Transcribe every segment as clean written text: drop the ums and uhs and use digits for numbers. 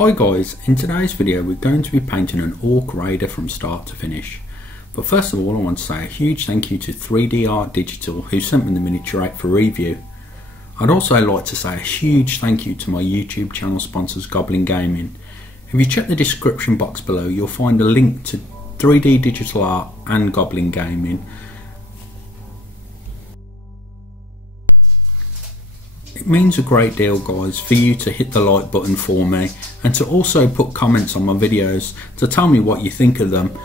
Hi guys, in today's video we're going to be painting an Orc Raider from start to finish. But first of all I want to say a huge thank you to 3D Art Digital who sent me the miniature out for review. I'd also like to say a huge thank you to my YouTube channel sponsors Goblin Gaming. If you check the description box below you'll find a link to 3D Digital Art and Goblin Gaming. It means a great deal guys for you to hit the like button for me and to also put comments on my videos to tell me what you think of them.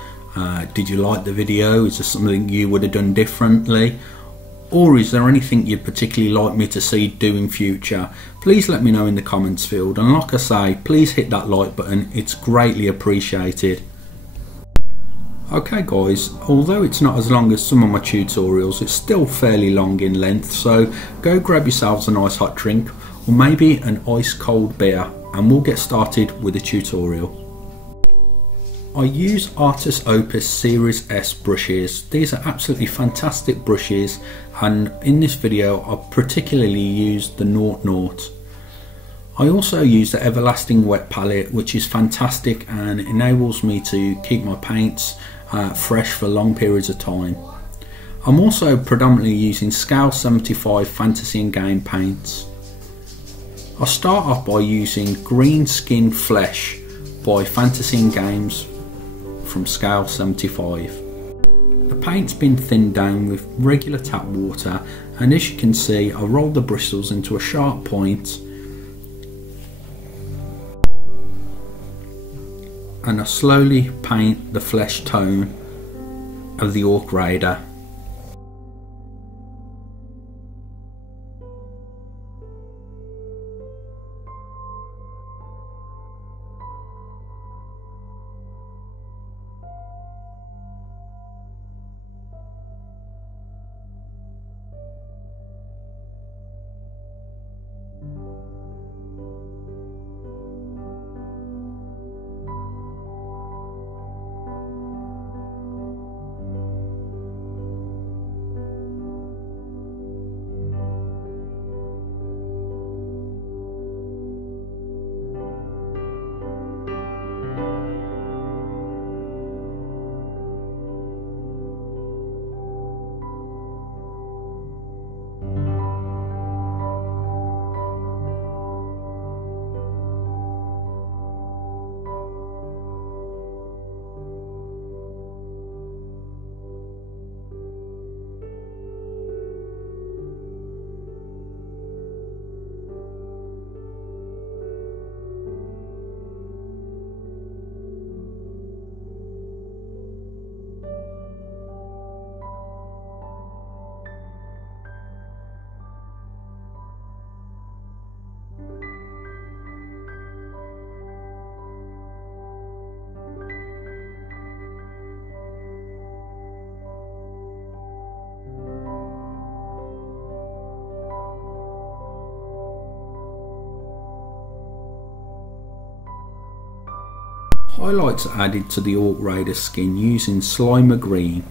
Did you like the video? Is there something you would have done differently? Or is there anything you'd particularly like me to see do in future? Please let me know in the comments field, and like I say, please hit that like button, it's greatly appreciated. Okay guys, although it's not as long as some of my tutorials, it's still fairly long in length, so go grab yourselves a nice hot drink or maybe an ice cold beer and we'll get started with the tutorial. I use Artus Opus Series S brushes. These are absolutely fantastic brushes, and in this video I particularly used the 00. I also use the Everlasting Wet palette, which is fantastic and enables me to keep my paints fresh for long periods of time. I'm also predominantly using Scale 75 Fantasy and Game paints. I'll start off by using Green Skin Flesh by Fantasy and Games from Scale 75. The paint's been thinned down with regular tap water, and as you can see I rolled the bristles into a sharp point and I slowly paint the flesh tone of the Orc Raider. Highlights are added to the Orc Raider skin using Slimer Green.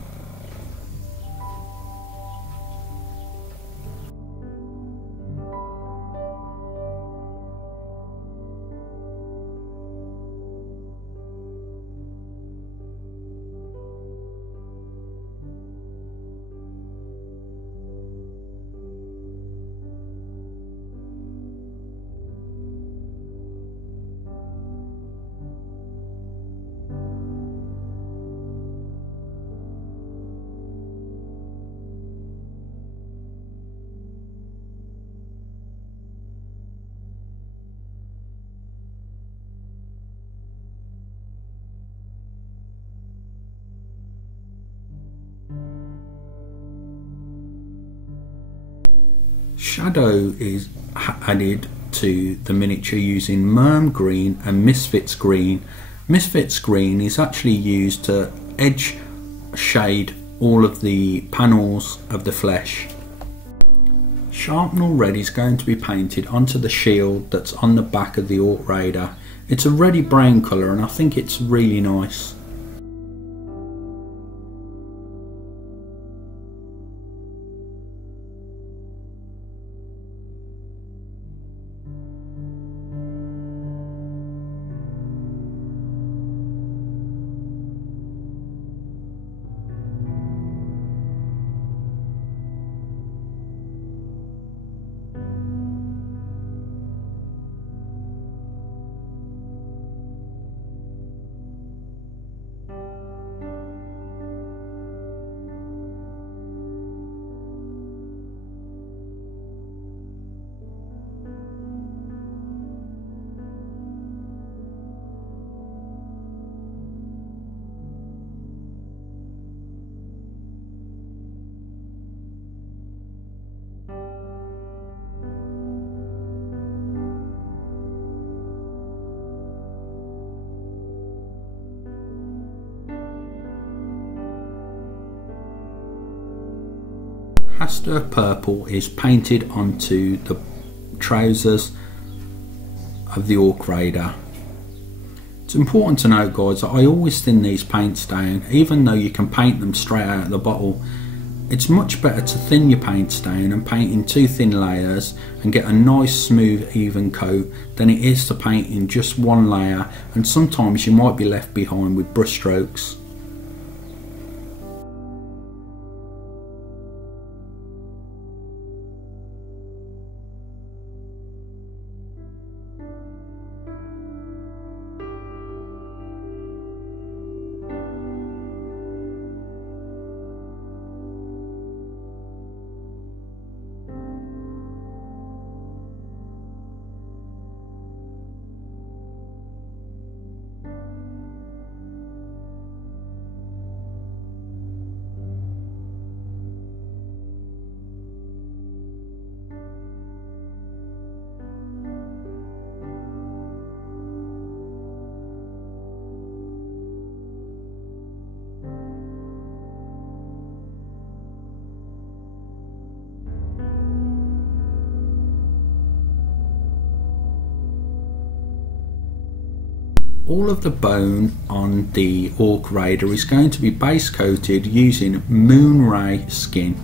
Shadow is added to the miniature using Merm Green and Misfits Green. Misfits Green is actually used to edge shade all of the panels of the flesh. Sharpnel Red is going to be painted onto the shield that's on the back of the Orc Raider. It's a reddy brown colour and I think it's really nice. Castor Purple is painted onto the trousers of the Orc Raider. It's important to note, guys, that I always thin these paints down. Even though you can paint them straight out of the bottle, it's much better to thin your paints down and paint in 2 thin layers and get a nice smooth even coat than it is to paint in just 1 layer, and sometimes you might be left behind with brush strokes. All of the bone on the Orc Raider is going to be base coated using Moonray skin.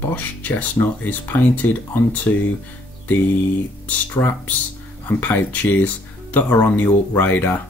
Bosch Chestnut is painted onto the straps and pouches that are on the Orc Raider.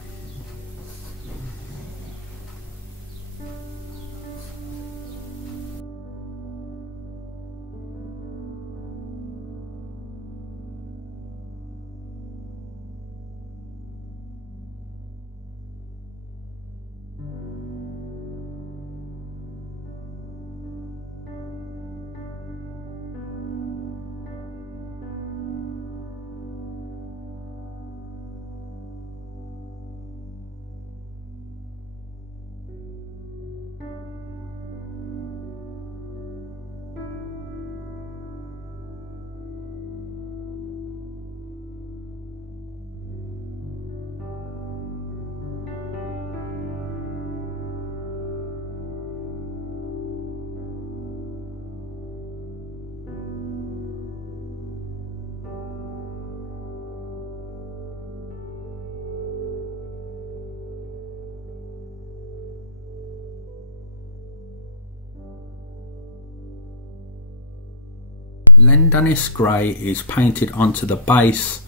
Lendanis Grey is painted onto the base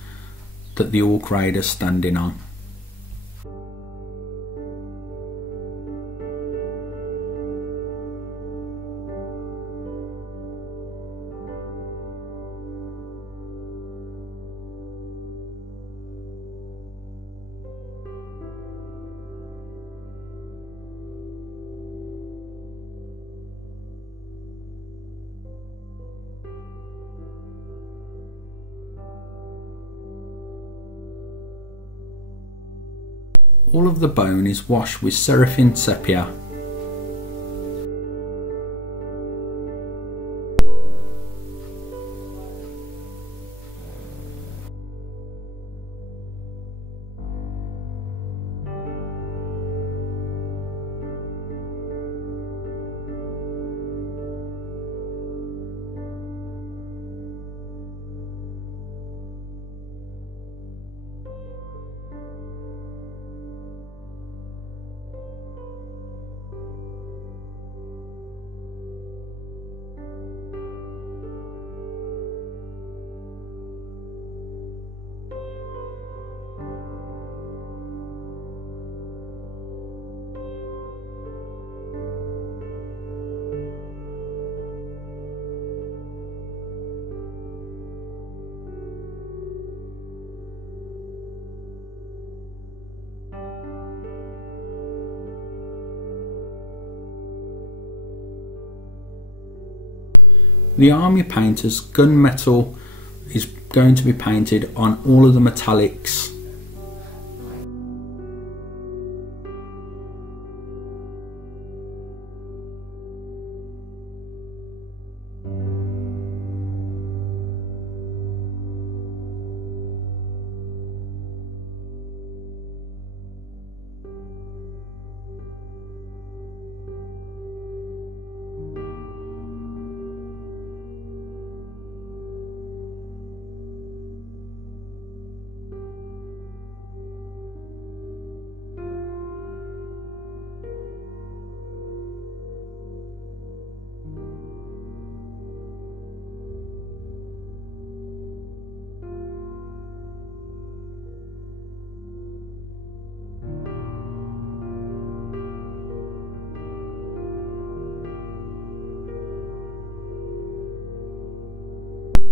that the Orc Raider is standing on. All of the bone is washed with Seraphim Sepia. The Army Painters gunmetal is going to be painted on all of the metallics.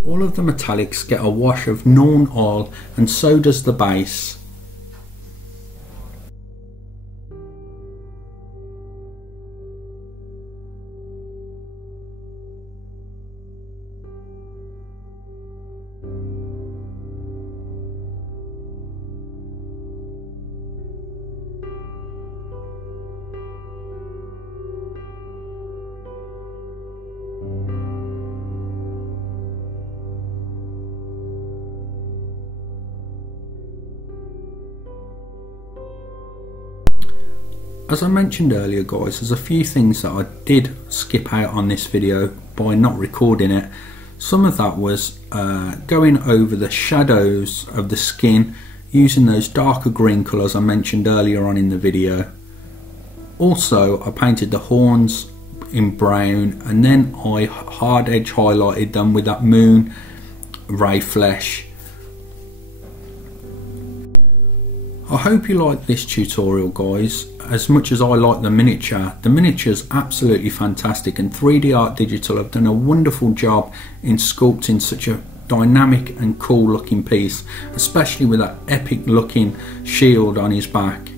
All of the metallics get a wash of Nuln Oil, and so does the base. As I mentioned earlier guys, there's a few things that I did skip out on this video by not recording it. Some of that was going over the shadows of the skin using those darker green colours I mentioned earlier on in the video. Also I painted the horns in brown, and then I hard edge highlighted them with that moon ray flesh. I hope you like this tutorial guys as much as I like the miniature. The miniature is absolutely fantastic, and 3D Art Digital have done a wonderful job in sculpting such a dynamic and cool looking piece, especially with that epic looking shield on his back.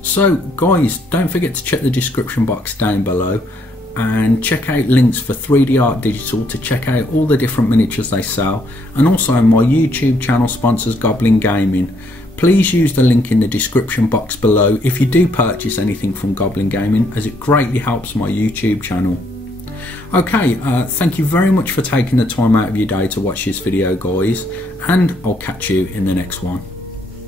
So guys, don't forget to check the description box down below and check out links for 3D Art Digital to check out all the different miniatures they sell, and also my YouTube channel sponsors Goblin Gaming. Please use the link in the description box below if you do purchase anything from Goblin Gaming, as it greatly helps my YouTube channel. Okay, thank you very much for taking the time out of your day to watch this video guys, and I'll catch you in the next one.